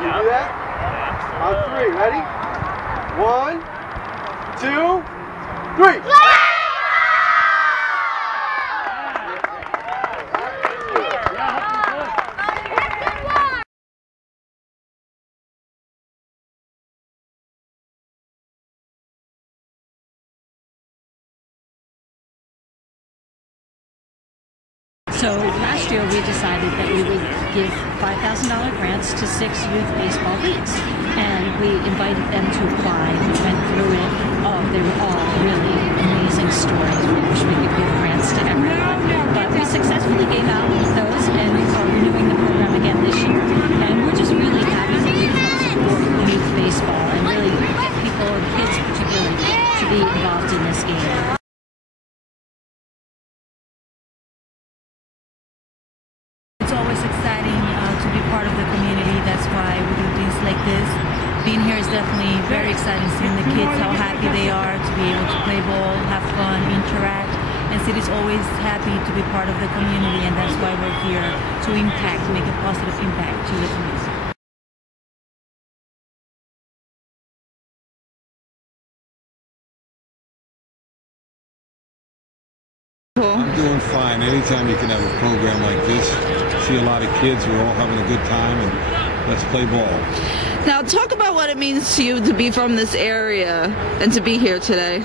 Can you do that? On three, ready? 1, 2, 3. So last year we decided that we would give $5,000 grants to 6 youth baseball leagues, and we invited them to apply. We went through it. Oh, they were all really amazing stories. We wish we could give grants to everyone, but we successfully gave out those, and are renewing the program again this year. And we're just really happy that we can support youth baseball and really get people, kids particularly, to be involved in this game. It's always exciting to be part of the community. That's why we do things like this. Being here is definitely very exciting, seeing the kids, how happy they are to be able to play ball, have fun, interact. And Citi's always happy to be part of the community, and that's why we're here to impact, make a positive impact to the community. I'm doing fine. Anytime you can have a program like this, see a lot of kids who are all having a good time, and let's play ball. Now talk about what it means to you to be from this area and to be here today.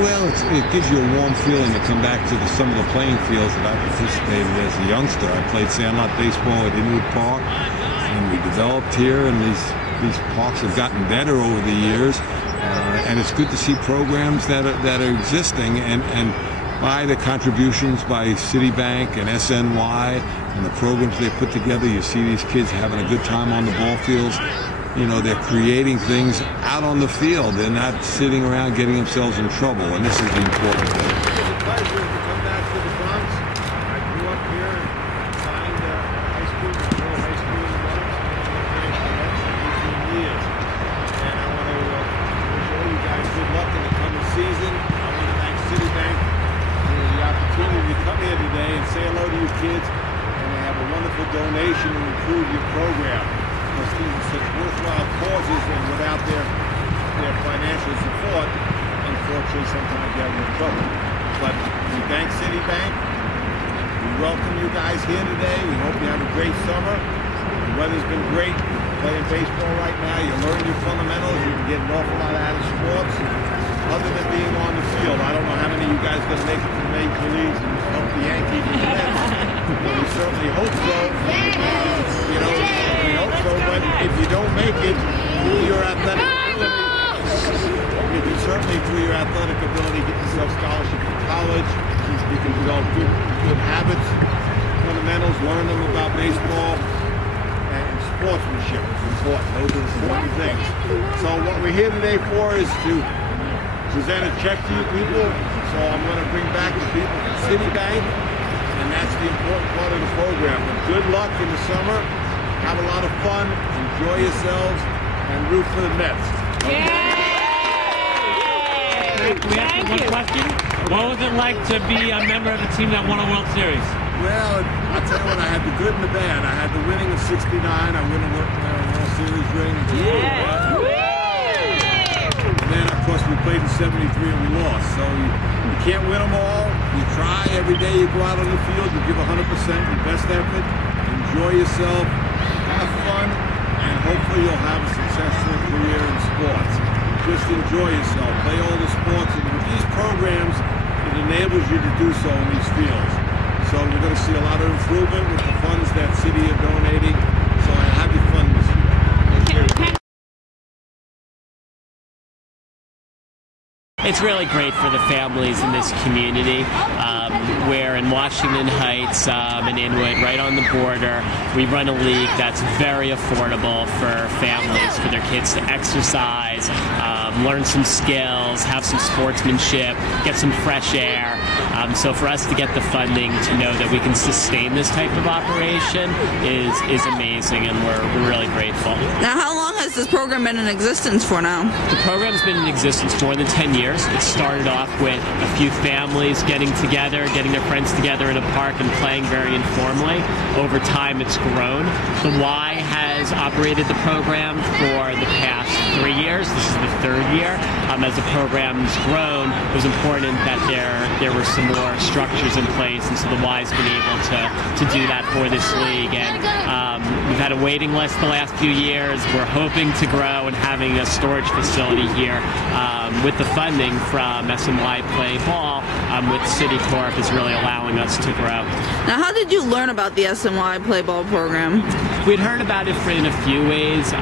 Well, it gives you a warm feeling to come back to some of the playing fields that I participated in as a youngster. I played sandlot baseball at Inwood Park, and we developed here, and these parks have gotten better over the years, and it's good to see programs that are existing, and by the contributions by Citibank and SNY and the programs they put together, you see these kids having a good time on the ball fields. You know, they're creating things out on the field. They're not sitting around getting themselves in trouble, and this is the important thing. It's a pleasure to come back to the Bronx. I grew up here and signed high school, high school in the Bronx. I finished the Mets for 18 years. And I want to wish all you guys good luck in the coming season. I want to thank Citibank for the opportunity to come here today and say hello to you kids. And they have a wonderful donation to improve your program. Because these are such worthwhile causes, and without their financial support, unfortunately, sometimes you have no trouble. But we thank Citibank. We welcome you guys here today. We hope you have a great summer. The weather's been great. Playing baseball right now, you learn your fundamentals. You can get an awful lot out of sports, other than being on the field. I don't know how many of you guys are going to make it to the major leagues and help the Yankees and the Mets. But we certainly hope so. You know, we hope so. But if you don't make it through your athletic ability, you can certainly through your athletic ability get yourself scholarship to college. You can develop good habits, fundamentals, learn them about baseball, and sportsmanship is important. Those are important things. So what we're here today for is to present a check to you people. So I'm going to bring back the people from Citibank, and that's the important part of the program. But good luck in the summer. Have a lot of fun. Enjoy yourselves, and root for the Mets. Yay! We have one question. What was it like to be a member of the team that won a World Series? Well, I'll tell you what, I had the good and the bad. I had the winning of '69. I won a World Series ring. Yeah. And then, of course, we played in '73 and we lost. So you can't win them all. You try every day you go out on the field. You give 100%, your best effort. Enjoy yourself. Have fun. And hopefully you'll have a successful career in sports. Just enjoy yourself. Play all the sports. And with these programs, it enables you to do so in these fields. So we're going to see a lot of improvement with the funds that Citi are donating. So have your fun this year. It's really great for the families in this community. We're in Washington Heights and Inwood, right on the border. We run a league that's very affordable for families, for their kids to exercise, learn some skills, have some sportsmanship, get some fresh air. So for us to get the funding to know that we can sustain this type of operation is amazing, and we're really grateful. Now, how long has this program been in existence for now? The program's been in existence for more than 10 years. It started off with a few families getting together, getting their friends together in a park and playing very informally. Over time, it's grown. The Y has operated the program for the past 3 years. This is the third year. As the program's grown, it was important that there were some more structures in place, and so the Y's been able to do that for this league. And we've had a waiting list the last few years. We're hoping to grow, and having a storage facility here with the funding from SNY Play Ball with Citi Corp is really allowing us to grow. Now, how did you learn about the SNY Play Ball program? We'd heard about it in a few ways.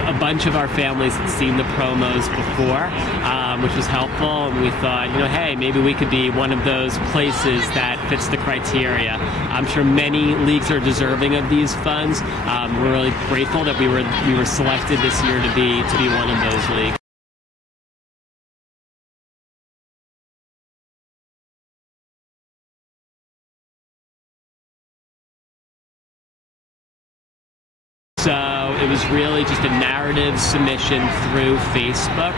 A bunch of our families had seen the promos before, which was helpful, and we thought, hey, maybe we could be one of those places that fits the criteria. I'm sure many leagues are deserving of these funds. We're really grateful that we were selected this year to be one of those leagues. So it was really just a narrative submission through Facebook,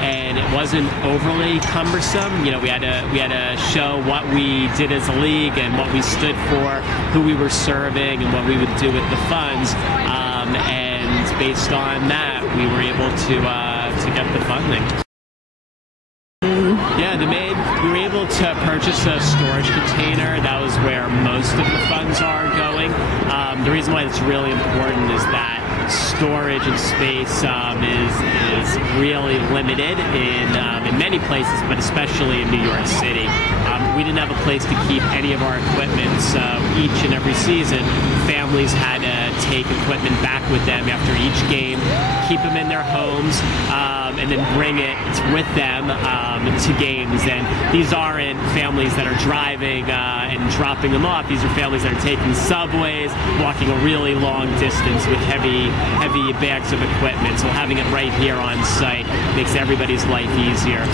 and it wasn't overly cumbersome. We had to show what we did as a league and what we stood for, who we were serving, and what we would do with the funds. And based on that, we were able to get the funding. Yeah, we were able to purchase a storage container. That was where most of the funds are going. The reason why it's really important is that storage and space is really limited in many places, but especially in New York City. We didn't have a place to keep any of our equipment, so each and every season, families had to take equipment back with them after each game, keep them in their homes, and then bring it with them to games. And these aren't families that are driving and dropping them off. These are families that are taking subways, walking a really long distance with heavy bags of equipment. So having it right here on site makes everybody's life easier.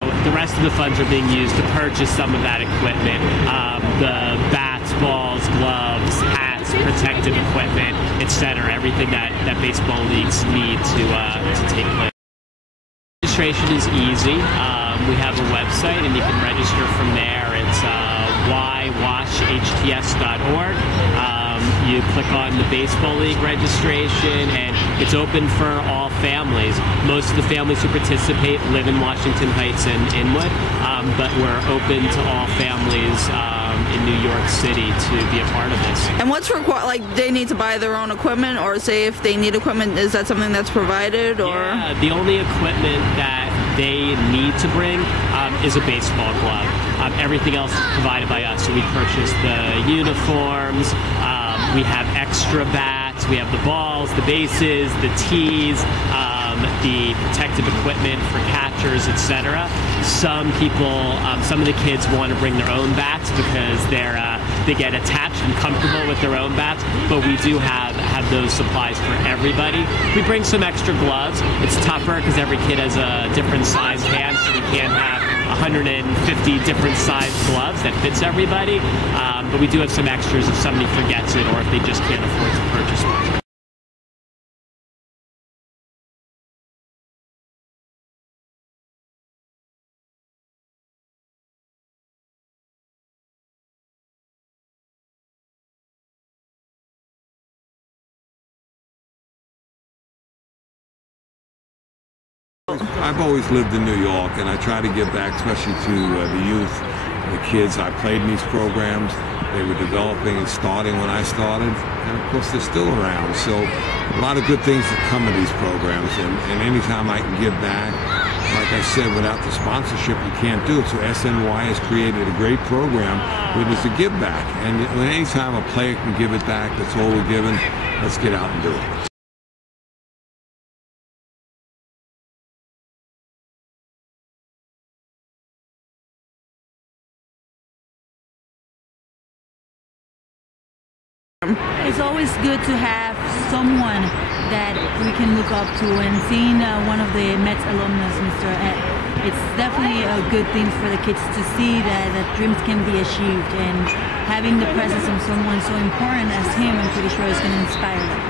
The rest of the funds are being used to purchase some of that equipment. The bats, balls, gloves, hats, protective equipment, etc. Everything that baseball leagues need to take place. Registration is easy. We have a website, and you can register from there. It's YWHA.org. You click on the Baseball League registration, and it's open for all families. Most of the families who participate live in Washington Heights and Inwood, but we're open to all families in New York City to be a part of this. And what's required? Like, they need to buy their own equipment, or say if they need equipment, is that something that's provided? Or yeah, the only equipment that they need to bring is a baseball glove. Everything else is provided by us. So we purchase the uniforms, we have extra bats, we have the balls, the bases, the tees, the protective equipment for catchers, etc. Some people, some of the kids want to bring their own bats because they get attached and comfortable with their own bats, but we do have those supplies for everybody. We bring some extra gloves. It's tougher because every kid has a different size hand, so we can't have 150 different size gloves that fits everybody, but we do have some extras if somebody forgets it or if they just can't afford to purchase one. I've always lived in New York, and I try to give back, especially to the youth, the kids. I played in these programs. They were developing and starting when I started, and of course they're still around. So a lot of good things that come of these programs, and anytime I can give back, like I said, without the sponsorship you can't do it. So SNY has created a great program where there's a give back, and anytime a player can give it back, that's all we're giving. Let's get out and do it. It's always good to have someone that we can look up to, and seeing one of the Mets alumnus, Mr. Ed it's definitely a good thing for the kids to see that dreams can be achieved, and having the presence of someone so important as him, I'm pretty sure is going to inspire them.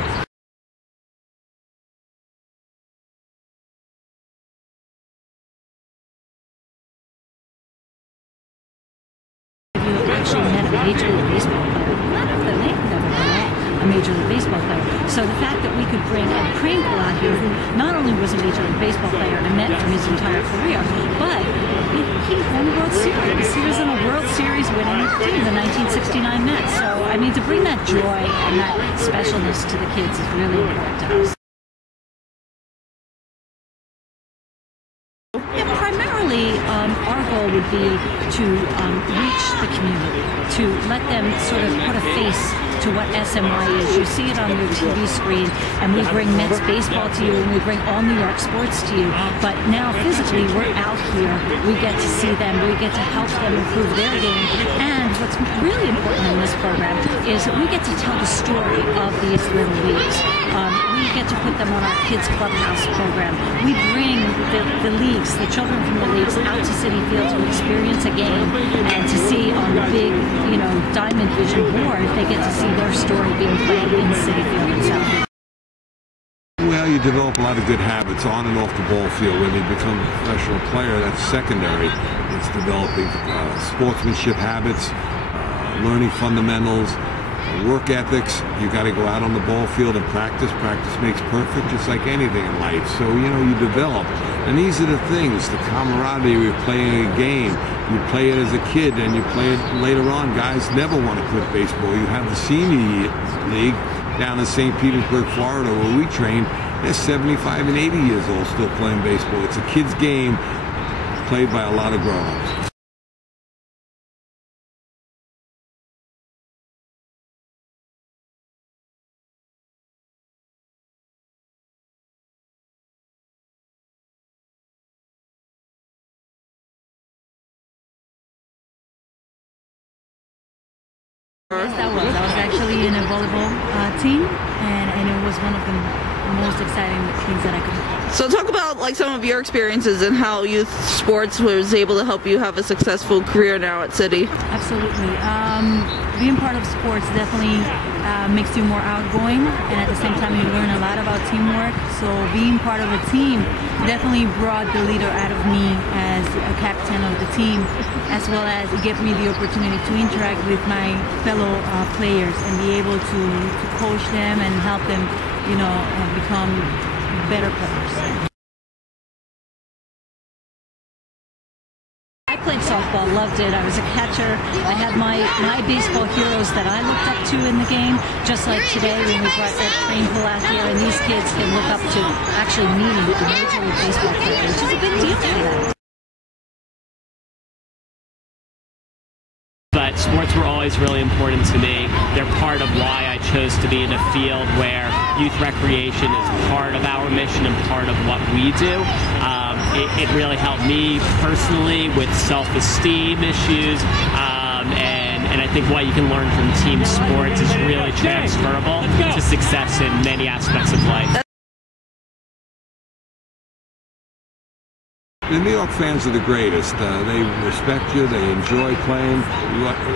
You actually met a Major League Baseball player. None of them, they've never met a Major League Baseball player. So the fact that we could bring Ed Kranepool out here, who not only was a Major League Baseball player and a Met for his entire career, but he won the World Series. He was in a World Series winning team, the 1969 Mets. So, I mean, to bring that joy and that specialness to the kids is really important to us. Primarily, our goal would be to reach the community, to let them sort of put a face to what SNY is. You see it on your TV screen, and we bring Mets baseball to you, and we bring all New York sports to you. But now, physically, we're out here. We get to see them. We get to help them improve their game. And what's really important in this program is that we get to tell the story of these little leagues. We get to put them on our Kids Clubhouse program. We bring the leagues, the children from the leagues, out to Citi Field to experience a game and to see on the big, diamond vision board. They get to see their story being played in Citi Field itself. Well, you develop a lot of good habits on and off the ball field. When you become a professional player, that's secondary. It's developing sportsmanship habits, learning fundamentals, work ethics. You got to go out on the ball field and practice. Practice makes perfect, just like anything in life. So, you develop. And these are the things, the camaraderie of playing a game. You play it as a kid and you play it later on. Guys never want to quit baseball. You have the senior league down in St. Petersburg, Florida, where we train. They're 75 and 80 years old still playing baseball. It's a kid's game played by a lot of grown-ups. That was actually in a volleyball team, and it was one of the most exciting things that I could do. So talk about some of your experiences and how youth sports was able to help you have a successful career now at Citi. Absolutely. Being part of sports definitely makes you more outgoing, and at the same time you learn a lot about teamwork. So being part of a team definitely brought the leader out of me as a captain of the team, as well as it gave me the opportunity to interact with my fellow players and be able to coach them and help them, become better players. I played softball, loved it. I was a catcher. I had my baseball heroes that I looked up to in the game, just like today when we brought Ed Kranepool out here, and these kids can look up to actually meeting a Major League Baseball player, which is a big deal for them. But sports were always really important to me. They're part of why I chose to be in a field where youth recreation is part of our mission and part of what we do. It really helped me personally with self-esteem issues, and I think what you can learn from team sports is really transferable to success in many aspects of life. The New York fans are the greatest. They respect you, they enjoy playing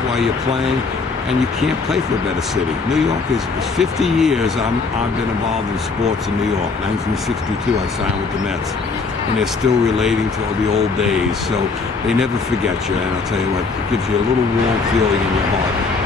while you're playing, and you can't play for a better city. New York is 50 years I've been involved in sports in New York. 1962 I signed with the Mets, and they're still relating to all the old days, so they never forget you, and I'll tell you what, it gives you a little warm feeling in your heart.